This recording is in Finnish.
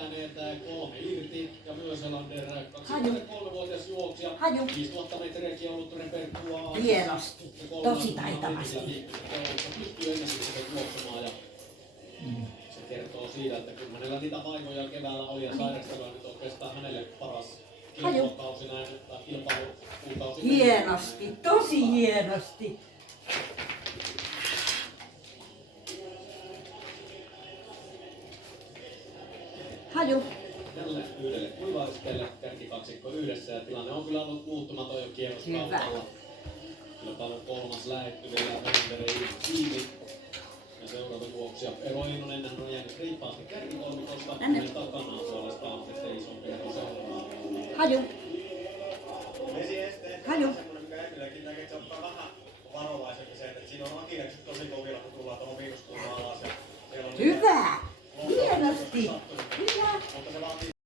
jääneet 3 irti ja myös Helander 23-vuotias juoksija. 5000 metriä kilometrin Perttua. Hienosti. Tosi taitavasti. Pystyy ennätykset juoksemaan ja se kertoo siitä, että kun hänellä niitä vaivoja keväällä oli ja sairastelua, nyt oikeastaan hänelle paras kilpailukausi näin, tai kilpailukuukausi. Hienosti, tosi hienosti. Haju. Tälle yhdelle kuivariskelle kärkikaksikko yhdessä ja tilanne on kyllä ollut muuttumaton jo kierroskaupalla. Kilpailun 3. lähettyvillä Helanderin tiimi. Ja seuraava juoksija Eero Einonen on jäänyt riippaasti kärkikolmikosta. Hänen takanaan puolestaan Teison Eero seuraa. Haju. Haju. Semmoinen, mikä Emilläkin näkee, että se ottaa vähän varovaisemmin se, että siinä on akilekset tosi kovilla, kun tullaan tuohon miinuskulmaan alas. Ja Hyvä! Hienosti! Hyvä! mutta se vaatii